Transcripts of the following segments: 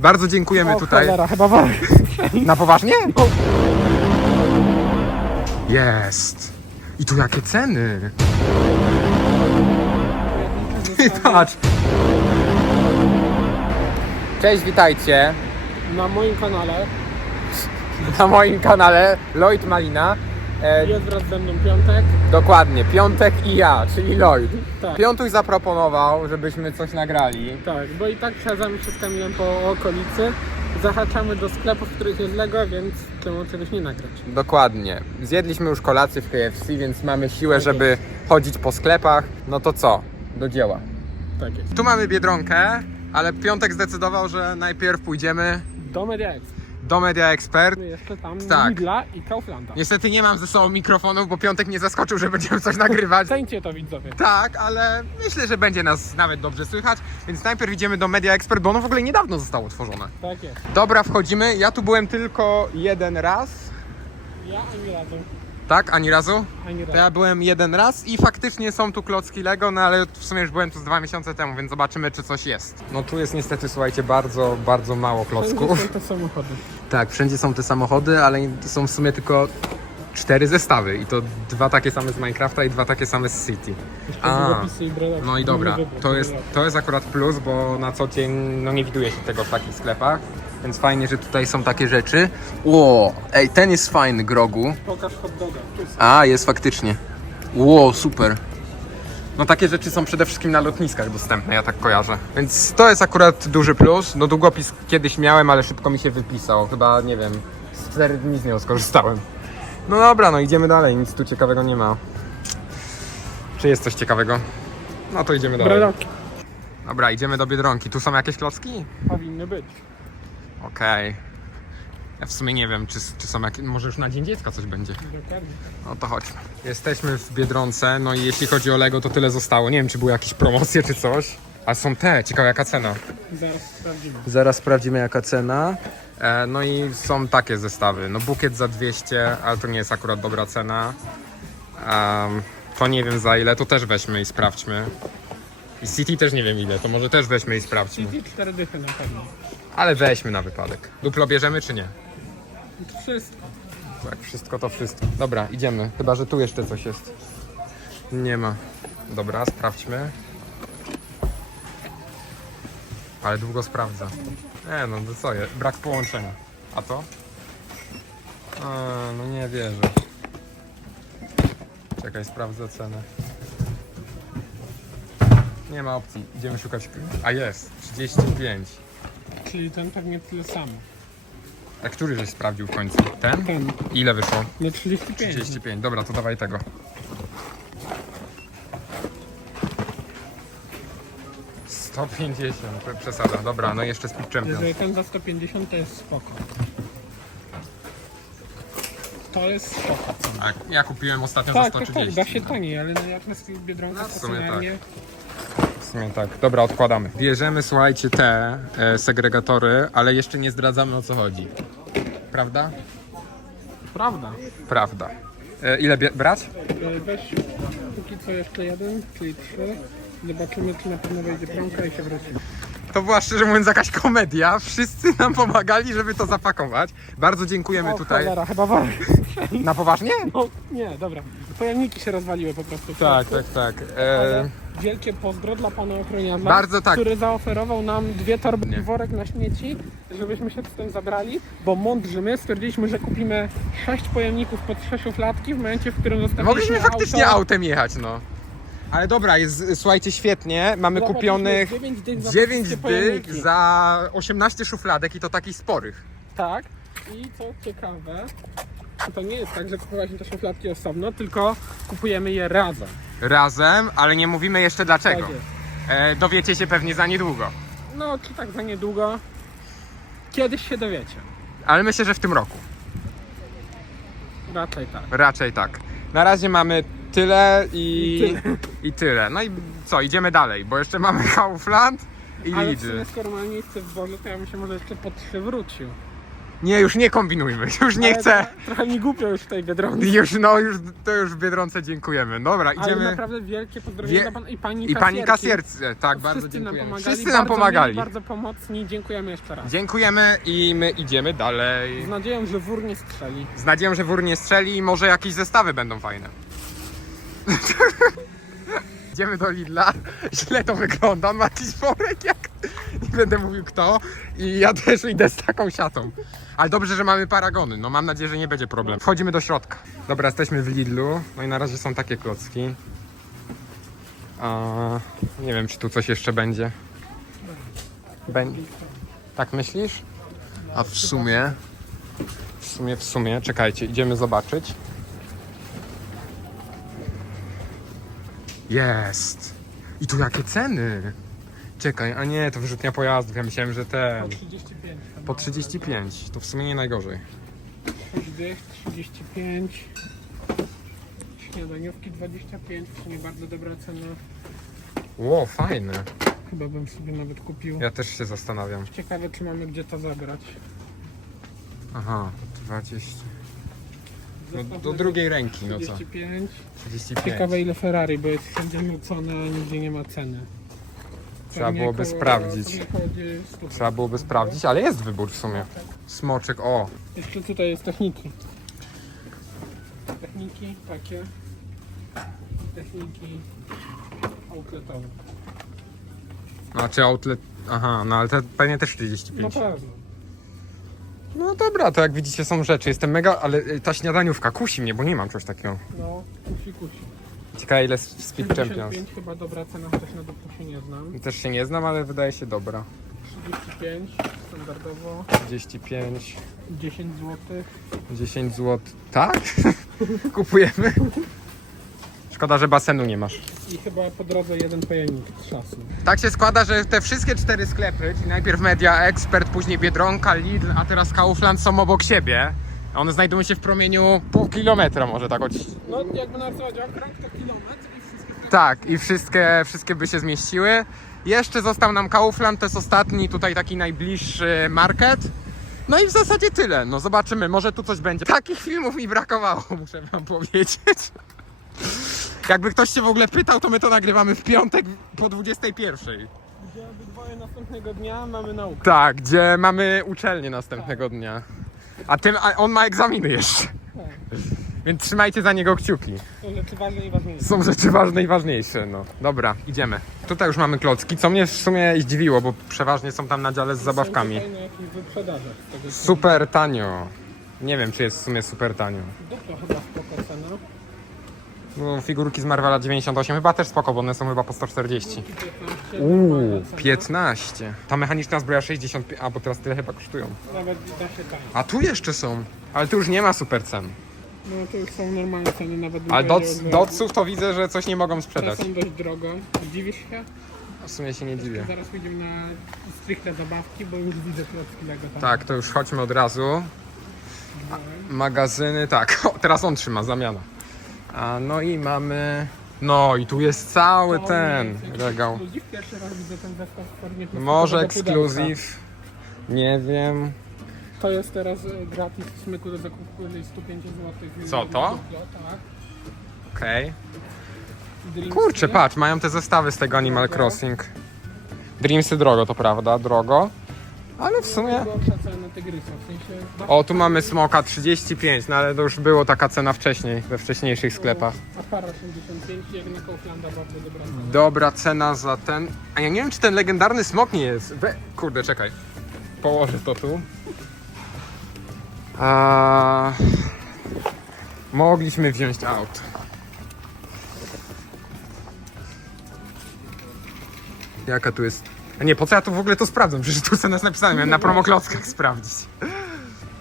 Bardzo dziękujemy tutaj. Cholera, chyba. Na poważnie? Jest. I tu jakie ceny. Patrz. Cześć, witajcie Na moim kanale na moim kanale Lloyd Malina. E, jest wraz ze mną Piątek. dokładnie, Piątek i ja, czyli Lloyd. Tak. Piątuś zaproponował, żebyśmy coś nagrali. Tak, bo i tak przedzamy się z Kamilem po okolicy. Zahaczamy do sklepów, w których jest Lego, więc czemu czegoś nie nagrać? Dokładnie. Zjedliśmy już kolację w KFC, więc mamy siłę, żeby chodzić po sklepach. No to co? Do dzieła. Tak jest. Tu mamy Biedronkę, ale Piątek zdecydował, że najpierw pójdziemy Do Media. Do Media Expert. Jeszcze tam Tak. Lidla i Kauflanda. Niestety nie mam ze sobą mikrofonów, bo Piątek nie zaskoczył, że będziemy coś nagrywać. Ceńcie to widzowie. Tak, ale myślę, że będzie nas nawet dobrze słychać, więc najpierw idziemy do Media Expert, bo ono w ogóle niedawno zostało otworzone. Tak jest. Dobra, wchodzimy. Ja tu byłem tylko jeden raz. Ja ani razu. Tak, ani razu? Ani To razu. ja byłem jeden raz i faktycznie są tu klocki Lego, no ale w sumie już byłem tu z dwa miesiące temu, więc zobaczymy, czy coś jest. No tu jest niestety, słuchajcie, bardzo, bardzo mało Wszędzie klocków. są te samochody. Tak, wszędzie są te samochody, ale są w sumie tylko cztery zestawy i to dwa takie same z Minecrafta i dwa takie same z City. A. No i dobra, to jest, to jest akurat plus, bo na co dzień no nie widuje się tego w takich sklepach, więc fajnie, że tutaj są takie rzeczy. Ło, ej, ten jest fajny, Grogu. Pokaż hot doga. A, jest faktycznie. Ło, super. No takie rzeczy są przede wszystkim na lotniskach dostępne, ja tak kojarzę. Więc to jest akurat duży plus. No długopis kiedyś miałem, ale szybko mi się wypisał. Chyba, nie wiem, z 4 dni z niego skorzystałem. No dobra, no idziemy dalej, nic tu ciekawego nie ma. Czy jest coś ciekawego? No to idziemy dalej. Dobra, idziemy do Biedronki. Tu są jakieś klocki? Powinny być. Okej. Ja w sumie nie wiem, czy, czy są jakieś... Może już na Dzień Dziecka coś będzie. No to chodźmy. Jesteśmy w Biedronce, no i jeśli chodzi o Lego, to tyle zostało. Nie wiem, czy były jakieś promocje czy coś. Ale są te, ciekawe jaka cena. Zaraz sprawdzimy. Zaraz sprawdzimy jaka cena. E, no i są takie zestawy. No bukiet za 200, ale to nie jest akurat dobra cena. Em, to nie wiem za ile, to też weźmy i sprawdźmy. I City też nie wiem ile, to może też weźmy i sprawdźmy. City cztery dychy na pewno. Ale weźmy na wypadek. Duplo bierzemy czy nie? Wszystko. Tak, wszystko to wszystko. Dobra, idziemy. Chyba, że tu jeszcze coś jest. Nie ma. Dobra, sprawdźmy. Ale długo sprawdza. Nie no, to co jest? Brak połączenia. A to? A, no nie wierzę. Czekaj, sprawdzę cenę. Nie ma opcji. Idziemy szukać. A jest, 35. Czyli ten pewnie tyle samo. A który żeś sprawdził w końcu? Ten? Ten. Ile wyszło? No 35. 35. Dobra, to dawaj tego. Sto pięćdziesiąt, prze- przesada. Dobra, no i jeszcze Speed Champion. Jeżeli ten za 150 to jest spoko. To jest spoko. Tak, ja kupiłem ostatnio Tak, za tak, 130. tak, da się taniej, ale no jak na tych biedronkach No, w to sumie tak. Dobra, odkładamy. Bierzemy, słuchajcie, te e, segregatory, ale jeszcze nie zdradzamy o co chodzi. Prawda? prawda. Prawda. E, ile bie- brać? E, Weź póki co jeszcze jeden, czyli trzy. Zobaczymy czy na pewno wejdzie prąka i się wróci. To była szczerze mówiąc jakaś komedia. Wszyscy nam pomagali, żeby to zapakować. Bardzo dziękujemy O tutaj. cholera, chyba worek. Na poważnie? No, nie, dobra. Pojemniki się rozwaliły po prostu. Tak, tak, tak. E, wielkie pozdro dla pana ochroniarza, Bardzo tak. który zaoferował nam dwie torby Nie. i worek na śmieci, żebyśmy się z tym zabrali, bo mądrzy my stwierdziliśmy, że kupimy sześć pojemników pod trzy szufladki w momencie, w którym zostawiliśmy Mogliśmy faktycznie auto. autem jechać, no. Ale dobra, jest, słuchajcie, świetnie. Mamy Zapłaciliśmy kupionych 9 dych za 9 wszystkie dych pojemniki. za 18 szufladek i to takich sporych. Tak. I co ciekawe, to nie jest tak, że kupowaliśmy te szufladki osobno, tylko kupujemy je razem. Razem, ale nie mówimy jeszcze dlaczego. Tak jest. E, dowiecie się pewnie za niedługo. No, czy tak za niedługo. Kiedyś się dowiecie. Ale myślę, że w tym roku. Raczej tak. Raczej tak. Na razie mamy tyle i, I tyle. i tyle. No i co, idziemy dalej, bo jeszcze mamy Kaufland i Ale w Lidl. sumie skoro mamy miejsce w dworze, to ja bym się może jeszcze po trzy wrócił. Nie, już nie kombinujmy, już nie Ale chcę. Trochę, trochę mi głupio już w tej Biedronce. Już, no, już, to już w Biedronce dziękujemy. Dobra, Ale idziemy. naprawdę wielkie pozdrowienia Wie- dla pana i pani I pani kasjerce, tak, bardzo Wszyscy nam dziękujemy. pomagali. Wszyscy nam bardzo pomagali. Bardzo pomocni. Dziękujemy jeszcze raz. Dziękujemy i my idziemy dalej. Z nadzieją, że wór nie strzeli. Z nadzieją, że wór nie strzeli i może jakieś zestawy będą fajne. Idziemy do Lidla. Źle to wygląda. Ma jakiś worek jak... Nie będę mówił kto. I ja też idę z taką siatą. Ale dobrze, że mamy paragony. No mam nadzieję, że nie będzie problem. Wchodzimy do środka. Dobra, jesteśmy w Lidlu. No i na razie są takie klocki. A, nie wiem, czy tu coś jeszcze będzie. Będzie. Tak myślisz? A w sumie... W sumie, w sumie, czekajcie, idziemy zobaczyć. Jest! I tu jakie ceny! Czekaj, a nie, to wyrzutnia pojazdów. Ja myślałem, że Po te. 35. Po 35. To w sumie nie najgorzej. Zdech 35. Śniadaniówki 25. To nie bardzo dobra cena. Ło, fajne. Chyba bym sobie nawet kupił. Ja też się zastanawiam. Ciekawe, czy mamy gdzie to zabrać. Aha, 20. No, do drugiej ręki, no co? 35. 35. Ciekawe ile Ferrari, bo jest wszędzie nucone, a nigdzie nie ma ceny. Trzeba byłoby sprawdzić. pewnie koło 100. Trzeba byłoby sprawdzić, ale jest wybór w sumie. Smoczek, o! Jeszcze tutaj jest techniki. Techniki takie. Techniki outletowe. Znaczy outlet. Aha, no ale to pewnie też No 45. pewno. No dobra, to jak widzicie są rzeczy. Jestem mega, ale ta śniadaniówka kusi mnie, bo nie mam czegoś takiego. No, kusi kusi. Ciekawe ile z Speed Champions. 55 chyba dobra cena, chociaż na dupę się nie znam. Też się nie znam, ale wydaje się dobra. 35 standardowo, 35, 10 zł. 10 zł. Tak? Kupujemy. Szkoda, że basenu nie masz. I chyba po drodze jeden pojemnik z szasu. Tak się składa, że te wszystkie cztery sklepy, czyli najpierw Media Expert, później Biedronka, Lidl, a teraz Kaufland są obok siebie. One znajdują się w promieniu pół kilometra może tak od... No jakby narysować okrąg to kilometr i wszystkie Tak, i wszystkie, wszystkie by się zmieściły. Jeszcze został nam Kaufland, to jest ostatni tutaj taki najbliższy market. No i w zasadzie tyle. No zobaczymy, może tu coś będzie. Takich filmów mi brakowało, muszę wam powiedzieć. Jakby ktoś się w ogóle pytał, to my to nagrywamy w piątek po 21. Gdzie obydwoje następnego dnia mamy naukę. Tak, gdzie mamy uczelnię następnego dnia. A, tym, a on ma egzaminy jeszcze. Tak. Więc trzymajcie za niego kciuki. To rzeczy ważne i ważniejsze. Są rzeczy ważne i ważniejsze, no. Dobra, idziemy. Tutaj już mamy klocki, co mnie w sumie zdziwiło, bo przeważnie są tam na dziale z zabawkami. Są Super tanio. Nie wiem, czy jest w sumie super tanio. Dupla chyba. No, figurki z Marvela 98 chyba też spoko, bo one są chyba po 140. 15. Uuu, normalna cena. 15. Ta mechaniczna zbroja 65, a bo teraz tyle chyba kosztują. Nawet da się. A tu jeszcze są, ale tu już nie ma super cen. No to już są normalne ceny, nawet Ale doc, doców to widzę, że coś nie mogą Te sprzedać. są dość drogo. Dziwisz się? W sumie się nie dziwię. Zaraz pójdziemy na stricte zabawki, bo już widzę klocki Lego tam. Tak, to już chodźmy od razu. Magazyny, tak, o, teraz on trzyma, zamiana. A no i mamy... No i tu jest cały ten regał. Pierwszy raz widzę ten zestaw w formie Może plastikowego pudełka. ekskluzyw. Nie wiem. To jest teraz e, gratis w smyku do zakupu powyżej 105 zł. Co, to? Tak. Okej. Kurczę, patrz, mają te zestawy z tego Animal Crossing. Dreamsy drogo, to prawda, drogo. Ale w sumie... O, tu mamy smoka 35, no ale to już było taka cena wcześniej, we wcześniejszych sklepach. A para 85, jak na Kauflanda bardzo dobra cena. Dobra cena za ten. A ja nie wiem, czy ten legendarny smok nie jest. We... Kurde, czekaj. Położę to tu. A... Mogliśmy wziąć aut. Jaka tu jest. A nie, po co ja tu w ogóle to sprawdzam? Przecież tu cena jest napisana, miałem na promoklockach sprawdzić.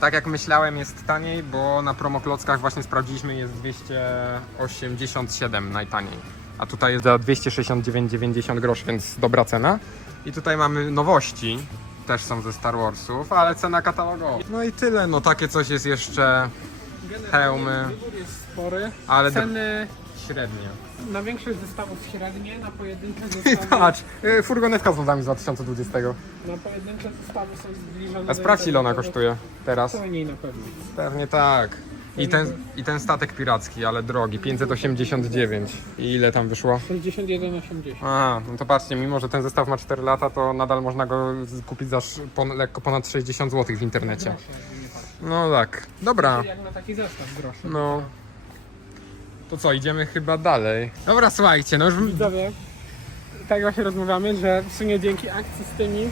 Tak jak myślałem jest taniej, bo na promoklockach właśnie sprawdziliśmy jest 287 najtaniej. A tutaj jest za 269,90 groszy, więc dobra cena. I tutaj mamy nowości, też są ze Star Warsów, ale cena katalogowa. No i tyle, no takie coś jest jeszcze, Generalnie Hełmy. Wybór jest spory. ale Ceny średnie. Na większość zestawów średnie, na pojedyncze I zestawy, patrz, y, furgonetka z wodami z 2020. na pojedyncze zestawy są zbliżone A do sprawdź ile ona kosztuje teraz. Mniej na pewno. Pewnie tak. I ten, I ten statek piracki, ale drogi, 589. I ile tam wyszło? 61,80. A, no to patrzcie, mimo że ten zestaw ma 4 lata, to nadal można go z- kupić za sz- pon, lekko ponad 60 zł w internecie. Grosze, jakby nie patrzeć. No tak, dobra. Jak na taki zestaw groszy. No. To co, idziemy chyba dalej. Dobra, słuchajcie, no już... Widzowie, tak właśnie rozmawiamy, że w sumie dzięki akcji z tymi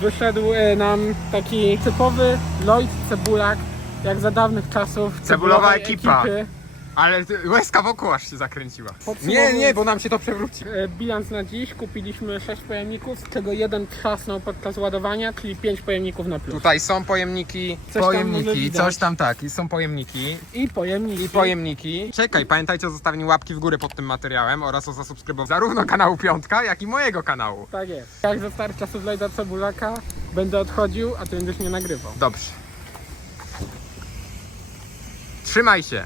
wyszedł e, nam taki typowy Lloyd Cebulak, jak za dawnych czasów. Cebulowa cebulowej ekipa. ekipy. Ale ty- łezka wokół aż się zakręciła. Nie, nie, bo nam się to przewróci. E, Bilans na dziś, kupiliśmy 6 pojemników, z czego jeden trzasnął podczas ładowania, czyli 5 pojemników na plus. Tutaj są pojemniki, Coś tam może pojemniki, widać. coś tam tak, i są pojemniki. I pojemniki. I pojemniki. Czekaj, pamiętajcie o zostawieniu łapki w górę pod tym materiałem oraz o zasubskrybowaniu zarówno kanału Piątka, jak i mojego kanału. Tak jest. Jak za starych czasów Lloyda Cebulaka będę odchodził, a ty będziesz mnie nagrywał. Dobrze. Trzymaj się.